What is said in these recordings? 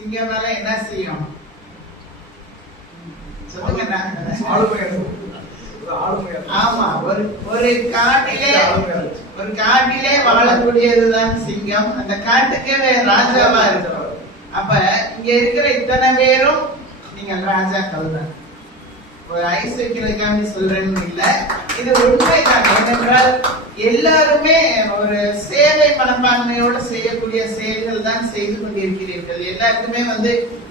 சிங்கம்னால என்ன செய்யும் சொல்லுங்க. ஆமா, ஒரு காட்டிலே வாழக்கூடியதுதான் சிங்கம். அந்த காட்டுக்கே ராஜாவா இருக்கிறவர். அப்ப இங்க இருக்கிற இத்தனை பேரும் நீங்கள் ராஜாக்கள் தான். ஒரு ஐஸ் வைக்கிறதுக்காக சொல்றேன்னு இல்ல, இது உண்மைதான். ஏனென்றால் எல்லாருமே ஒரு சேவை மனப்பான்மையோடு செய்யக்கூடிய செயல்கள் தான் செய்து கொண்டிருக்கிறீர்கள். எல்லாருக்குமே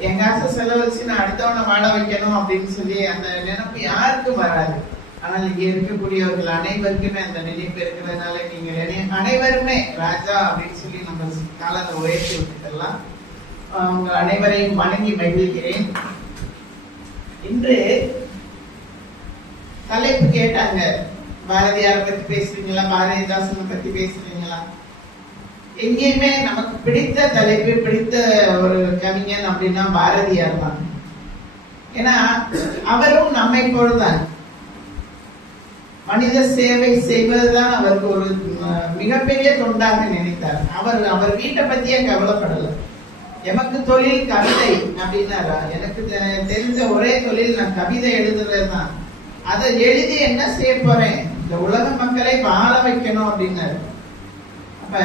எங்காச செலவழிச்சு நான் அடுத்தவனை வாழ வைக்கணும் அப்படின்னு சொல்லி அந்த நினைப்பு யாருக்கும் வராது. ஆனால் இங்க இருக்கக்கூடியவர்கள் அனைவருக்குமே அந்த நினைப்பு இருக்கிறதுனால நீங்க அனைவருமே ராஜா அப்படின்னு சொல்லி நம்ம காலத்தை உயர்த்தி விட்டுக்கலாம். உங்கள் அனைவரையும் வணங்கி மகிழ்கிறேன். இன்று தலைப்பு கேட்டாங்க, பாரதியாரை பத்தி பேசுறீங்களா, பாரதிதாசனை பத்தி பேசுறீங்களா? எங்கேயுமே நமக்கு பிடித்த தலைப்பு, பிடித்த ஒரு கவிஞன் அப்படின்னா பாரதியார் தான். ஏன்னா அவரும் நம்மை போல்தான் மனித சேவை செய்வதுதான் அவருக்கு ஒரு மிகப்பெரிய தொண்டாக நினைத்தார். அவர் வீட்டை பத்தியே கவலைப்படல. எமக்கு தொழில் கவிதை அப்படின்னாரா, எனக்கு தெரிஞ்ச ஒரே தொழில் நான் கவிதை எழுதுறதுதான். அதை எழுதி என்ன செய்ய போறேன், இந்த உலக மக்களை வாழ வைக்கணும் அப்படின்னாரு. அப்ப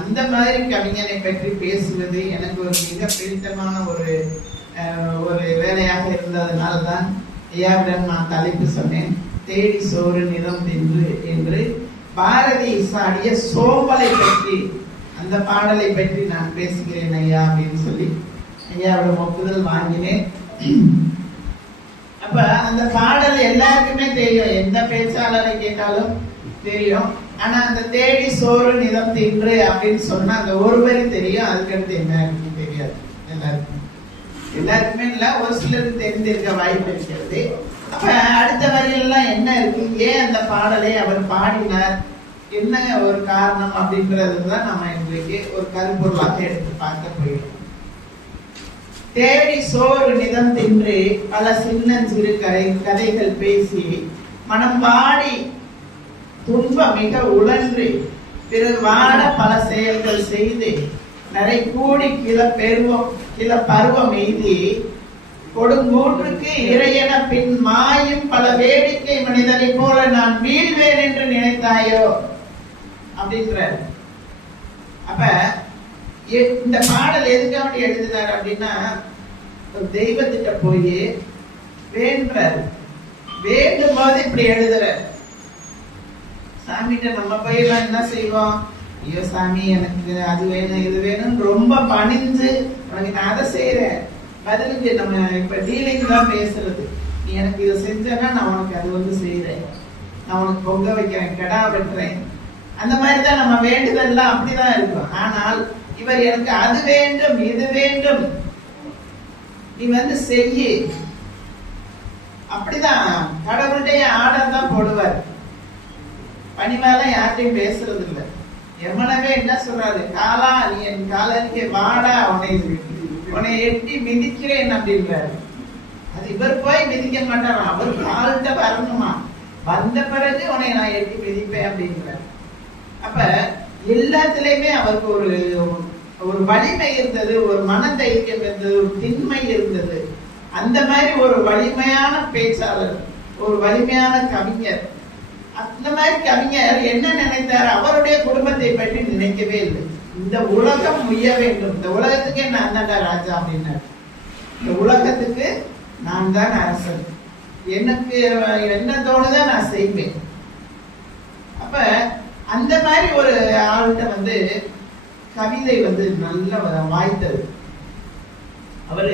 அந்த மாதிரி கவிஞனை பற்றி பேசுவது எனக்கு ஒரு மிக பிடித்தமான ஒரு வேலையாக இருந்ததுனால்தான் ஐயாவிடம் நான் தலைப்பு சொன்னேன், தேடி சோறு நிறம் தின்று என்று. பாரதி சாடிய சோம்பலை பற்றி, அந்த பாடலை பற்றி நான் பேசுகிறேன் ஐயா அப்படின்னு சொல்லி ஐயாவிடம் ஒப்புதல் வாங்கினேன். அப்ப அந்த பாடல் எல்லாருக்குமே தெரியும், எந்த பேச்சாளரை கேட்டாலும் தெரியும். ஆனா அந்த தேடி சோறு நிறம் தின்று அப்படின்னு சொன்னா அந்த ஒரு வரி தெரியும், அதுக்கடுத்து என்ன இருக்குன்னு தெரியாது. எல்லாருக்குமே இல்ல, ஒரு சிலருக்கு தெரிந்திருக்க வாய்ப்பு இருக்கிறது. அப்ப அடுத்த வரையிலாம் என்ன இருக்கு, ஏன் அந்த பாடலை அவர் பாடினார், என்ன ஒரு காரணம் அப்படின்றதுதான் நம்ம இன்றைக்கு ஒரு கருப்பொருளாக எடுத்து பார்க்க போயிடும். தேடி சோறு நிதம் தின்று பல சின்னஞ்சிறு கதைகள் பேசி மனம் வாடி துன்ப மிக உழன்று பிறர் வாட பல செயல்கள் செய்து நிறை கூடி கிள பருவம் எய்தி கொடுங்கூற்றுக்கு இறையென பின் மாயும் பல வேடிக்கை மனிதரை போல நான் வீழ்வேன் என்று நினைத்தாயோ அப்படின்ற. அப்ப இந்த பாடல் எதுக்காக எழுதினார் அப்படின்னா, ஒரு தெய்வத்திட்ட போய் வேண்டாரு, வேண்டும் போது இப்படி எழுதுற. சாமிகிட்ட நம்ம போயெல்லாம் என்ன செய்வோம், ஐயோ சாமி எனக்கு அது வேணும் இது வேணும் ரொம்ப பணிஞ்சு உனக்கு நான் அதை செய்யறேன், பதிலுக்கு நம்ம இப்ப டீலிங் தான் பேசுறது. நீ எனக்கு இதை செஞ்சேன்னா நான் உனக்கு அது செய்யறேன், நான் உனக்கு பொங்க வைக்கிறேன், கடா வெட்டுறேன். அந்த மாதிரிதான் நம்ம வேண்டுதல்லாம் அப்படிதான் இருக்கும். ஆனால் இவர் எனக்கு அது வேண்டும் இது வேண்டும், நீ செய்ய, அப்படிதான் கடவுளுடைய ஆர்டர் தான் போடுவார். பணிவால யார்ட்டையும் பேசுறது இல்லை. எமனவே என்ன சொல்றாரு, காலா நீ என் காலனிக்கு வாடா, உன்னை எட்டி மிதிக்கிறேன் அப்படின்றாரு. அது இவர் போய் மிதிக்க மாட்டாரா, அவர் கால்கிட்ட வரணுமா, வந்த பிறகு உன்னை நான் எட்டி மிதிப்பேன் அப்படின்றாரு. அப்ப எல்லாத்திலையுமே அவருக்கு ஒரு வலிமை இருந்தது, ஒரு மன தைரியம் இருந்தது, ஒரு திண்மை இருந்தது. அந்த மாதிரி ஒரு வலிமையான பேச்சாளர், ஒரு வலிமையான கவிஞர். அந்த மாதிரி கவிஞர் என்ன நினைத்தார், அவருடைய குடும்பத்தை பற்றி நினைக்கவே இல்லை. இந்த உலகம் உய்ய வேண்டும், இந்த உலகத்துக்கே நான் தான் ராஜா அப்படின்னாரு. இந்த உலகத்துக்கு நான் தான் அரசன், எனக்கு என்ன தோணுதோ நான் செய்வேன். அப்ப அந்த மாதிரி ஒரு ஆள்கிட்ட கவிதை நல்ல வாய்த்தது. அவரு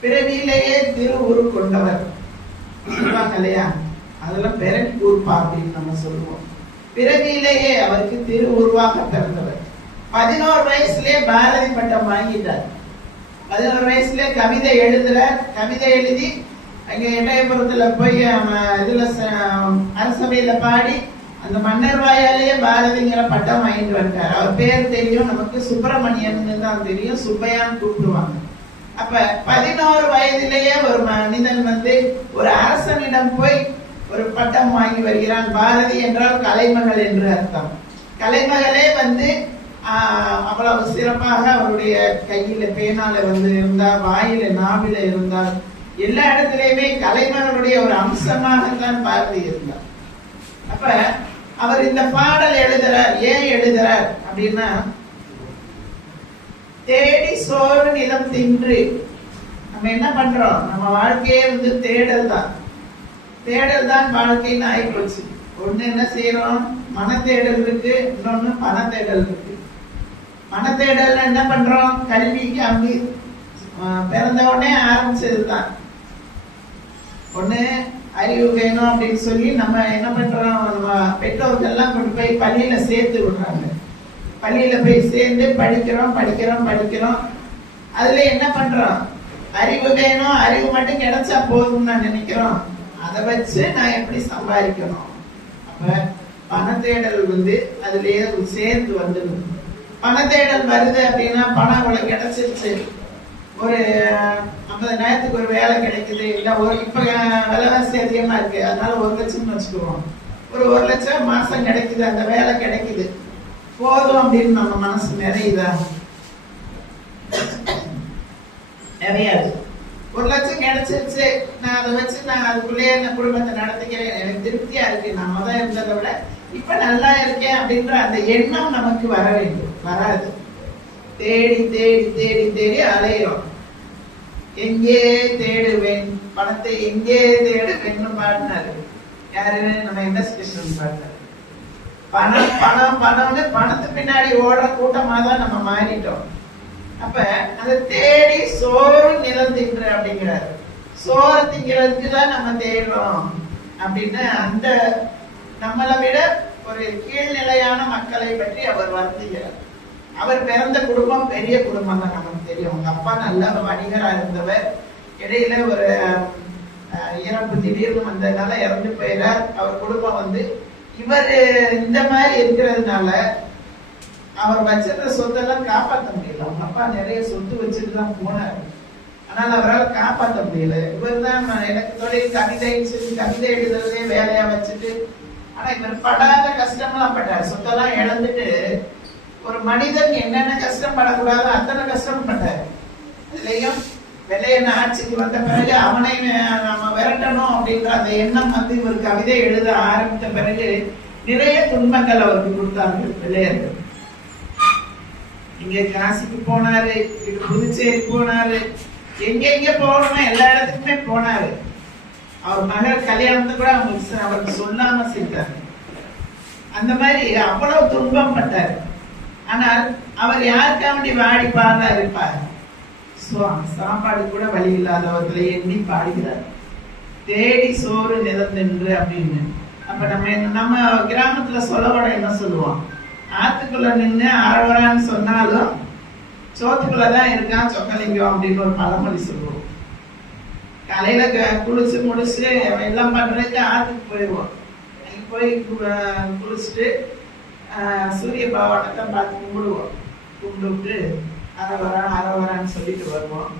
பிறவியிலேயே திருவுரு கொண்டவர் சொல்லுவாங்க இல்லையா, அதெல்லாம் பிறவி கூர்ப்பா அப்படின்னு நம்ம சொல்லுவோம். பிறவியிலேயே அவருக்கு திரு உருவாக பிறந்தவர். 11 வயசுலயே பாரதி பட்டம் வாங்கிட்டார். 11 வயசுல கவிதை எழுதுறார். கவிதை எழுதி அங்க எட்டயபுரத்துல போய் இதுல அரசவையில பாடி அந்த மன்னர் வாயாலேயே பாரதிங்கிற பட்டம் வாங்கிட்டு வந்தார். அவர் பேர் தெரியும் நமக்கு, சுப்பிரமணியன் தான் தெரியும், சுப்பையான்னு கூப்பிடுவாங்க. அப்ப 11 வயதிலேயே ஒரு மனிதன் ஒரு அரசனிடம் போய் ஒரு பட்டம் வாங்கி வருகிறான். பாரதி என்றால் கலைமகள் என்று அர்த்தம். கலைமகளே அவ்வளவு சிறப்பாக அவருடைய கையில பேனால இருந்தார், வாயில நாவில இருந்தார். எல்லா இடத்திலேயுமே கலைஞருடைய ஒரு அம்சமாகத்தான் பாரதி இருந்தார். அப்ப அவர் இந்த பாடல் எழுதுறார். ஏன் எழுதுறார் அப்படின்னா, தேடி சோறு நிலம் தின்று. நம்ம என்ன பண்றோம்? நம்ம வாழ்க்கையே தேடல் தான். தேடல் தான் வாழ்க்கைன்னு ஆயிப்போச்சு. ஒண்ணு என்ன செய்யறோம்? மன தேடல் இருக்கு, இன்னொன்னு பண தேடல் இருக்கு. மன தேடல் என்ன பண்றோம்? கல்விக்கு அங்கு பிறந்த உடனே ஆரம்பிச்சதுதான். ஒண்ணு அறிவு வேணும் அப்படின்னு சொல்லி நம்ம என்ன பண்றோம்? நம்ம பெற்றோர்கள் எல்லாம் கொண்டு போய் பள்ளியில சேர்த்து விடுறாங்க. பள்ளியில போய் சேர்ந்து படிக்கிறோம் படிக்கிறோம் படிக்கிறோம். அதுல என்ன பண்றோம்? அறிவு வேணும், அறிவு மட்டும் கிடைச்சா போதும்னு நான் நினைக்கிறோம். அதை வச்சு நான் எப்படி சம்பாதிக்கணும்? அப்ப பண தேடல் அதுலயே சேர்ந்து வந்துடும். பண தேடல் வருது அப்படின்னா, பணம் அவ்வளவு கிடைச்சிருச்சு, ஒரு 50,000 ஒரு வேலை கிடைக்குது, இல்ல ஒரு இப்ப விலைவாசி அதிகமா இருக்கு, அதனால 1 லட்சம் வச்சுக்குவோம். ஒரு 1 லட்சம் மாசம் கிடைக்குது, அந்த வேலை கிடைக்குது, போதும் அப்படின்னு நம்ம மனசு நிறையுதா? நிறையாது. 1 லட்சம் கிடைச்சிருச்சு, நான் அதை வச்சு நான் அதுக்குள்ளேயே என் குடும்பத்தை நடத்திக்கிறேன், எனக்கு திருப்தியா இருக்கு, நான் முதல் இருந்ததை விட இப்ப நல்லா இருக்கேன் அப்படின்ற அந்த எண்ணம் நமக்கு வர வேண்டும். வராது. தேடி தேடி தேடி தேடி அலையிறோம். எங்கே தேடுவேன் பணத்தை, எங்கே தேடுவேன்னு பாடினாரு. யாரு? நம்ம இண்டஸ்ட்ரியல் பாடினாரு. பணம் பணம் பணம்னு பணத்துக்கு பின்னாடி ஓடுற கூட்டமா தான் நம்ம மாறிட்டோம். அப்ப அதை தேடி சோறு நிலம் தின்று அப்படிங்கிறாரு. சோறு திங்கிறதுக்கு தான் நம்ம தேடுறோம் அப்படின்னு அந்த நம்மளை விட ஒரு கீழ்நிலையான மக்களை பற்றி அவர் வருந்துகிறார். அவர் பிறந்த குடும்பம் பெரிய குடும்பம் தான், நமக்கு தெரியும். அவங்க அப்பா நல்ல வணிகரா இருந்தவர். இடையில ஒரு இறப்பு திடீர்னு வந்ததுனால இறந்து போயிறார். அவர் குடும்பம் இவர் இந்த மாதிரி இருக்கிறதுனால அவர் வச்சிருந்த சொத்தெல்லாம் காப்பாற்ற முடியல. அவங்க அப்பா நிறைய சொத்து வச்சுட்டு தான் போனார், ஆனால் அவரால் காப்பாற்ற முடியல. இவர் தான் எனக்கு தொழில் கவிதை கவிதை எழுதுறதே வேலையா வச்சுட்டு, ஆனா இவர் படாத கஷ்டம்லாம் பட்டார். சொத்தெல்லாம் இழந்துட்டு ஒரு மனிதன் என்னென்ன கஷ்டப்படக்கூடாதோ அத்தனை கஷ்டப்பட்டார். அதுலயும் வெள்ளையன் ஆட்சிக்கு வந்த பிறகு அவனை நம்ம விரட்டணும் அப்படின்ற அந்த எண்ணம் இவர் கவிதை எழுத ஆரம்பித்த பிறகு நிறைய துன்பங்கள் அவருக்கு கொடுத்தார்கள் வெள்ளையர்கள். இங்க காசிக்கு போனாரு, புதுச்சேரி போனாரு, எங்க போகணுமோ எல்லா இடத்துக்குமே போனாரு. அவர் மகள் கல்யாணத்தை கூட அவருக்கு சொல்லாம செஞ்சாரு. அந்த மாதிரி அவ்வளவு துன்பம் பட்டாரு. ஆனால் அவர் யாருக்கா வேண்டி வாடி பாடுறா இருப்பார்? சாப்பாடு கூட வழி இல்லாதவர்களை எண்ணி பாடுகிறார். தேடி சோறு நிறந்தென்று அப்படின்னு. அப்ப நம்ம கிராமத்துல சொல்லப்பட என்ன சொல்லுவோம்? ஆத்துக்குள்ள நின்று அரவரான்னு சொன்னாலும் சோத்துக்குள்ளதான் இருக்கான் சொக்கலிங்கம் அப்படின்னு ஒரு பழமொழி சொல்லுவோம். காலையில குளிச்சு முடிச்சு எல்லாம் பண்றதுக்கு ஆத்துக்கு போயிடுவோம். அங்க போய் குளிச்சுட்டு சூரிய பகவானத்தை பார்த்து கும்பிடுவோம். கும்பிட்டு அரவரான்னு சொல்லிட்டு வருவோம்.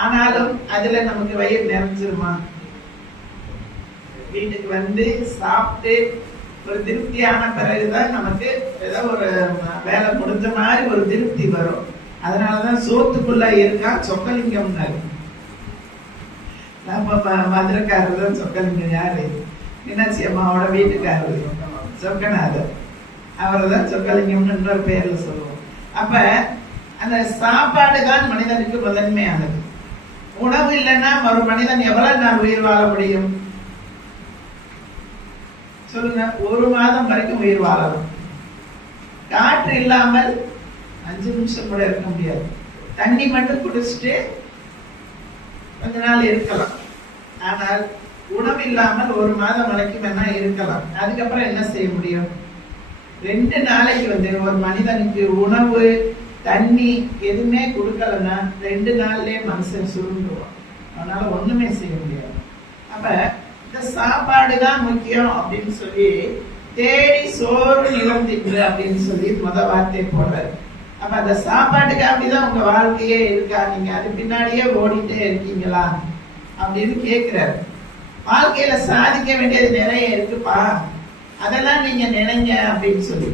ஆனாலும் அதுல நமக்கு வயிறு நிறைஞ்சிருமா? வீட்டுக்கு சாப்பிட்டு ஒரு திருப்தியான பிறகுதான் நமக்கு ஏதோ ஒரு வேலை முடிஞ்ச மாதிரி ஒரு திருப்தி வரும். அதனாலதான் சோத்துக்குள்ள இருக்கா சொக்கலிங்கம். நம்ம மதுரைக்காரர் தான் சொக்கலிங்கம். யாரு? மீனாட்சி அம்மாவோட வீட்டுக்காரர் சொக்கநாதர். அவரை தான் சொக்கலிங்கம்னு இன்னொரு பேர்ல சொல்லுவோம். அப்ப அந்த சாப்பாடு தான் மனிதனுக்கு முதன்மையானது. உணவு இல்லைன்னா ஒரு மனிதன் எவ்வளவு நாள் உயிர் வாழ முடியும் சொல்லுங்க? 1 மாதம் வரைக்கும் உயிர் வாழலாம். காற்று இல்லாமல் 5 நிமிஷம் கூட இருக்க முடியாது. தண்ணி மட்டும் குடிச்சிட்டு கொஞ்ச நாள் இருக்கலாம். ஆனால் உணவு இல்லாமல் 1 மாதம் வரைக்கும் வேணா இருக்கலாம். அதுக்கப்புறம் என்ன செய்ய முடியும்? 2 நாளைக்கு ஒரு மனிதனுக்கு உணவு தண்ணி எதுவுமே கொடுக்கலன்னா 2 நாள்லயே மனுஷன் சுருண்டுவான். அதனால ஒண்ணுமே செய்ய முடியாது. அப்ப இந்த சாப்பாடு தான் முக்கியம் அப்படின்னு சொல்லி தேடி சோறு நிலம் தின்று அப்படின்னு சொல்லி வார்த்தை போடுறாரு. அப்ப அந்த சாப்பாட்டுக்கு அப்படிதான் உங்க வாழ்க்கையே இருக்கா? நீங்க அது பின்னாடியே ஓடிட்டே இருக்கீங்களா அப்படின்னு கேட்கிறாரு. வாழ்க்கையில சாதிக்க வேண்டியது நிறைய இருக்குப்பா, அதெல்லாம் நீங்க நினைங்க அப்படின்னு சொல்லி.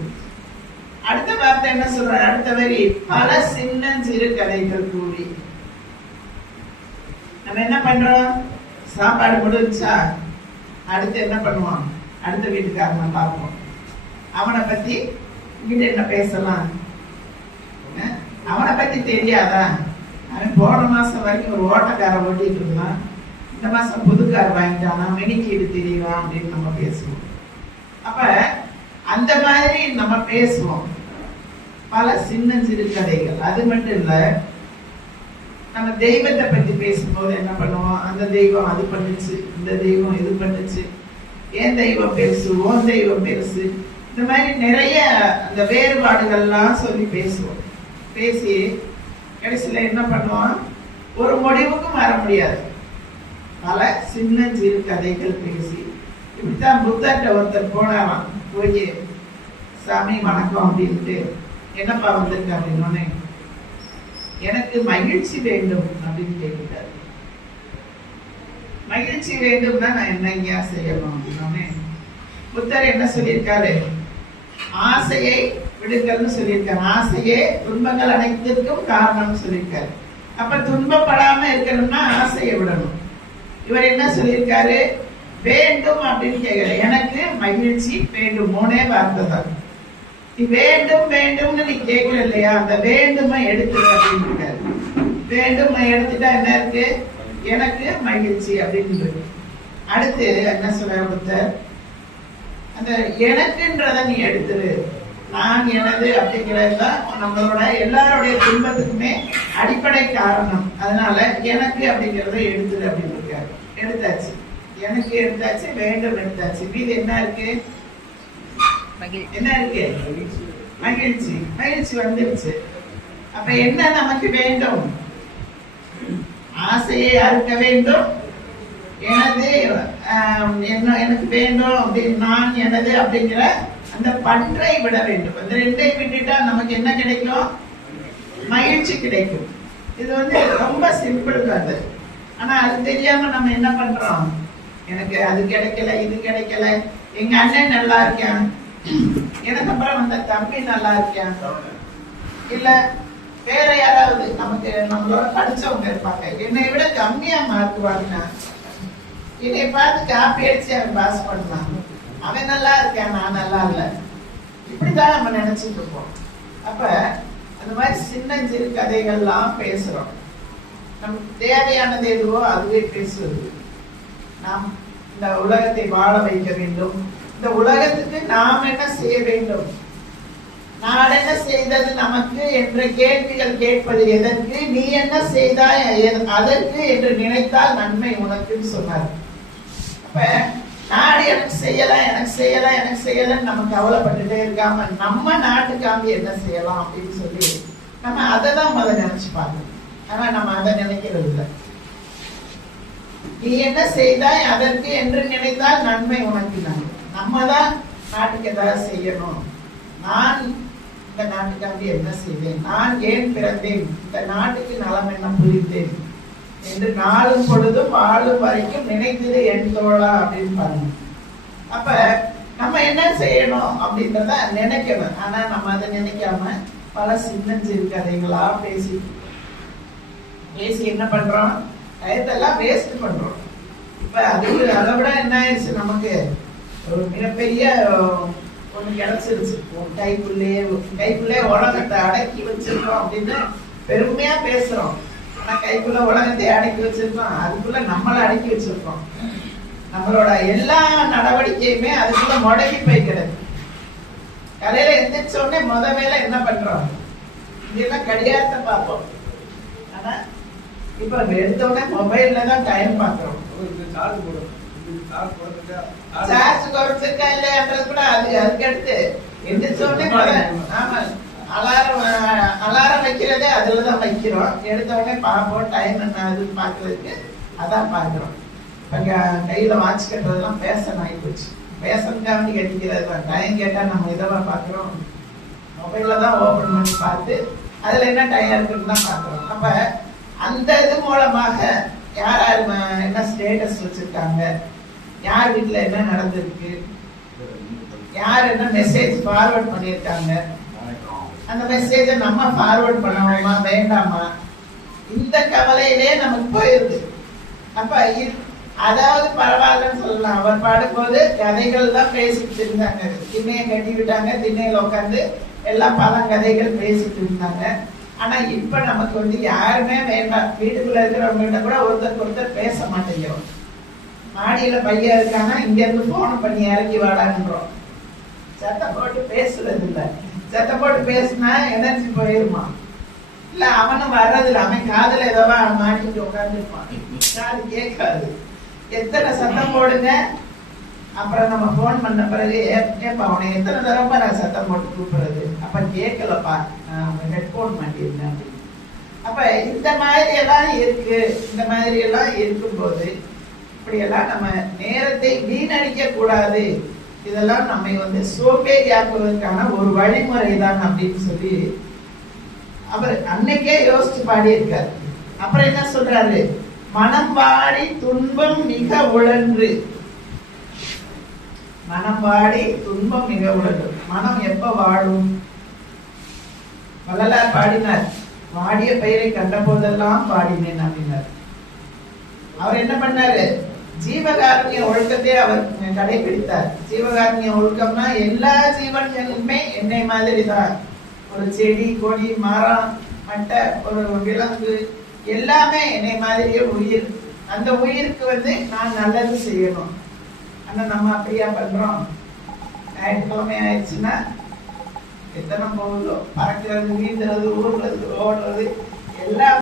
அடுத்த வார்த்தை என்ன சொல்ற? அடுத்த வரி, பல சின்னஞ்சிறு கதைகள் கூடி. நம்ம என்ன பண்றோம்? சாப்பாடு முடிஞ்சா அடுத்து என்ன பண்ணுவோம்? அடுத்த வீட்டுக்காரனை பார்ப்போம். அவனை பத்தி இங்கிட்ட என்ன பேசலாம்? அவனை பத்தி தெரியாதா? அவன் போன மாசம் வரைக்கும் ஒரு ஓட்டக்கார ஓட்டிட்டு இருந்தான், இந்த மாசம் புது கார் வாங்கிட்டானா, மெனிக்கீடு தெரியலாம் அப்படின்னு நம்ம பேசுவோம். அப்ப அந்த மாதிரி நம்ம பேசுவோம். பல சின்ன சிறு கதைகள். அது மட்டும் இல்ல, நம்ம தெய்வத்தை பத்தி பேசும்போது என்ன பண்ணுவோம்? அந்த தெய்வம் அது பண்ணுச்சு, இந்த தெய்வம் இது பண்ணுச்சு, என் தெய்வம் பெருசு, உன் தெய்வம் பெருசு, இந்த மாதிரி நிறைய அந்த வேறுபாடுகள்லாம் சொல்லி பேசுவோம். பேசி கடைசியில என்ன பண்ணுவோம்? ஒரு முடிவுக்கும் வர முடியாது. பல சின்ன சிறு கதைகள் பேசி இப்படித்தான் புத்தர்கிட்ட ஒருத்தர் போனாராம். போய் சாமி வணக்கம் அப்படின்ட்டு, என்னப்பா வந்திருக்க அப்படின்னோடனே, எனக்கு மகிழ்ச்சி வேண்டும் அப்படின்னு கேட்டுட்டாரு. மகிழ்ச்சி வேண்டும்னா நான் என்னங்க செய்யணும் அப்படின்னோடனே புத்தர் என்ன சொல்லியிருக்காரு? ஆசையை விடுங்கள்னு சொல்லியிருக்காரு. ஆசையே துன்பங்கள் அனைத்திற்கும் காரணம்னு சொல்லியிருக்காரு. அப்ப துன்பப்படாம இருக்கணும்னா ஆசையை விடணும். இவர் என்ன சொல்லியிருக்காரு? வேண்டும் அப்படின்னு கேட்கல, எனக்கு மகிழ்ச்சி வேண்டும். மூணே வார்த்தை தான். நீ வேண்டும் வேண்டும்னு நீ கேட்கல இல்லையா, அந்த வேண்டுமை எடுத்துரு அப்படின்னு இருக்காரு. வேண்டுமை எடுத்துட்டா என்ன இருக்கு? எனக்கு மகிழ்ச்சி அப்படின்னு. அடுத்து என்ன சொல்ற புத்தர்? அந்த எனக்குன்றத நீ எடுத்துரு. நான் எனது அப்படிங்கறதுதான் நம்மளோட எல்லாருடைய துன்பத்துக்குமே அடிப்படை காரணம். அதனால எனக்கு அப்படிங்கறத எடுத்துரு அப்படின்னு இருக்காரு. எடுத்தாச்சு, எனக்கு எடுத்தாச்சு, வேண்டும் எடுத்தாச்சு. மீது என்ன இருக்கு? என்ன இருக்கு? மகிழ்ச்சி. மகிழ்ச்சி வந்துருச்சு. அப்ப என்ன நமக்கு வேண்டும்? ஆசையை அறுக்க வேண்டும். எனது எனக்கு வேண்டும் அப்படின்னு, நான் எனது அப்படிங்கிற அந்த பற்றை விட வேண்டும். அந்த ரெண்டை விட்டுட்டா நமக்கு என்ன கிடைக்கும்? மகிழ்ச்சி கிடைக்கும். இது ரொம்ப சிம்பிள் அது. ஆனா அது தெரியாம நம்ம என்ன பண்றோம்? எனக்கு அது கிடைக்கல, இது கிடைக்கல, எங்க அண்ணன் நல்லா இருக்கான், எனக்கு அப்புறம் வந்த தம்பி நல்லா இருக்கான், இல்ல வேற யாராவது நமக்கு நம்மளோட படிச்சவங்க இருப்பாங்க, என்னை விட கம்மியா மார்க் வாங்கினா, என்னை பார்த்து காப்பி அடிச்சு அவன் பாஸ் பண்ணான், அவன் நல்லா இருக்கான், நான் நல்லா இல்ல. இப்படிதான் நம்ம நினைச்சிட்டு இருப்போம். அப்ப அந்த மாதிரி சின்ன சிறு கதைகள்லாம் பேசுறோம். நமக்கு தேவையானது எதுவோ அதுவே பேசுவது. நாம் இந்த உலகத்தை வாழ வைக்க வேண்டும். இந்த உலகத்துக்கு நாம் என்ன செய்ய வேண்டும்? நான் என்ன செய்தது நமக்கு என்ற கேள்விகள் கேட்பது எதற்கு? நீ என்ன செய்தாய் அதற்கு என்று நினைத்தால் நன்மை உனக்குன்னு சொன்னார். அப்ப நாடு எனக்கு செய்யலாம், எனக்கு செய்யலாம், எனக்கு செய்யலாம் நம்ம கவலைப்பட்டுட்டே இருக்காம நம்ம நாட்டுக்காண்டி என்ன செய்யலாம் அப்படின்னு சொல்லி நம்ம அதை தான் முதல்ல நினைச்சு பார்க்கணும். ஆனா நம்ம அதை நினைக்கிறது இல்லை. நீ என்ன செய்தாய் அதற்கு என்று நினைத்தால் நன்மை உனக்கு. நம்ம தான் நாட்டுக்கு ஏதாவது செய்யணும். நான் இந்த நாட்டுக்காண்டி என்ன செய்தேன், நான் ஏன் பிறந்தேன், இந்த நாட்டுக்கு நலம் என்ன புரிந்தேன் என்று நாளும் பொழுதும் வாழும் வரைக்கும் நினைத்தது என் தோழா அப்படின்னு பாருங்க. அப்ப நம்ம என்ன செய்யணும் அப்படின்றத நினைக்கணும். ஆனா நம்ம அதை நினைக்காம பல சின்ன சிறு கதைகளா பேசி என்ன பண்றோம்? டயத்தெல்லாம் வேஸ்ட் பண்றோம். இப்ப அதுக்கு அதை விட என்ன ஆயிடுச்சு, நமக்கு ஒரு மிகப்பெரிய ஒண்ணு கிடைச்சிருச்சு. கைக்குள்ளே உலகத்தை அடக்கி வச்சிருக்கோம் அப்படின்னு பெருமையா பேசுறோம். ஆனா கைக்குள்ள உலகத்தை அடக்கி வச்சிருக்கோம், அதுக்குள்ள நம்மளை அடக்கி வச்சிருக்கோம். நம்மளோட எல்லா நடவடிக்கையுமே அதுக்குள்ள முடங்கி போய் கிடக்கு. காலையில எந்திரிச்ச உடனே முத வேலை என்ன பண்றோம்? இதெல்லாம் கடிகாரத்தை பார்ப்போம். ஆனா இப்ப எடுத்த உடனே மொபைல்ல தான் டைம் பாக்குறோம். சார்ஜ் குறைச்சிருக்கா இல்லையான்றது கூட அதுக்கு அடுத்து எந்திரிச்ச உடனே ஆமா அலாரம் வைக்கிறதே அதுலதான் வைக்கிறோம். எடுத்த உடனே பார்ப்போம், டைம் என்ன அதுன்னு பாக்குறதுக்கு அதான் பாக்குறோம். இப்ப கையில வாட்ச் கட்டுறதுலாம் ஃபேஷன் ஆகி போச்சு. ஃபேஷனுக்காண்டி கட்டிக்கிறது தான். டைம் கேட்டா நம்ம இதெல்லாம் பாக்குறோம், மொபைல்ல தான் ஓபன் பண்ணி பார்த்து அதுல என்ன டைம் இருக்குன்னு தான் பாக்குறோம். அப்ப அந்த இது மூலமாக யார் யார் என்ன ஸ்டேட்டஸ் வச்சிருக்காங்க, யார் வீட்டுல என்ன நடந்திருக்கு, யார் என்ன மெசேஜ் ஃபார்வர்ட் பண்ணியிருக்காங்க, அந்த மெசேஜை நம்ம ஃபார்வர்ட் பண்ணுவோமா வேண்டாமா, இந்த கவலையிலே நமக்கு போயிருது. அப்ப அதாவது பரவாயில்லன்னு சொல்லலாம். அவர் பாடும்போது கதைகள் தான் பேசிட்டு இருந்தாங்க. திண்ணையை கட்டி விட்டாங்க, திண்ணையில உட்காந்து எல்லாம் பழங்கதைகள் பேசிட்டு இருந்தாங்க. ஆனா இப்ப நமக்கு யாருமே வேண்டாம். வீட்டுக்குள்ள இருக்கிறவங்க கூட ஒருத்தருக்கு ஒருத்தர் பேச மாட்டேங்கிறோம். மாடியில பையன் இருக்கானா இங்க இருந்து போன பண்ணி இறக்கி வாடான்றோம். சத்தம் போட்டு பேசுறது இல்ல. சத்தம் போட்டு பேசினா எனர்ஜி போயிருமா? இல்ல அவனும் வர்றதில்ல. அவன் காதுல ஏதோ மாட்டிட்டு உட்காந்துருப்பான், காது கேட்காது. எத்தனை சத்தம் போடுங்க. அப்புறம் நம்ம போன் பண்ண பிறகு ஏப்பா அவனை எத்தனை தடவை நான் சத்தம் போட்டு கூப்பிடுறது, அப்ப கேட்கலப்பா ஹெட்போன் மாட்டிருந்தேன் அப்படின்னு. அப்ப இந்த மாதிரி எல்லாம் இருக்கு. இந்த மாதிரி எல்லாம் இருக்கும்போது இப்படி எல்லாம் நம்ம நேரத்தை வீணடிக்க கூடாது. இதெல்லாம் நம்மை சோம்பேறியாக்குவதற்கான ஒரு வழிமுறை தான் அப்படின்னு சொல்லி அவர் அன்னைக்கே யோசிச்சு பாடி இருக்காரு. அப்புறம் என்ன சொல்றாரு? மனம் வாடி துன்பம் மிக உழன்று. மனம் வாடி துன்பம் மிக உழன்று. மனம் எப்ப வாடும்? வள்ளலார் பாடினார், வாடிய பெயரை கண்ட போதெல்லாம் பாடினேன் அப்படின்னார். அவர் என்ன பண்ணாரு? ஜீவகாருண்ய ஒழுக்கத்தை அவர் கடைபிடித்தார். ஜீவகாருண்ய ஒழுக்கம்னா எல்லா ஜீவன்களுமே என்னை மாதிரி தான். ஒரு செடி, கொடி, மரம், மட்டை, ஒரு விலங்கு எல்லாமே என்னை மாதிரியே உயிர். அந்த உயிருக்கு நான் நல்லது செய்யணும். ஆனா நம்ம அப்படியா பண்றோம்? ஞாயிற்றுக்கிழமை ஆயிடுச்சுன்னா எத்தனை போகுதோ, பறக்கிறது, நீந்துறது, ஊடுறது, ஓடுறது எல்லாம்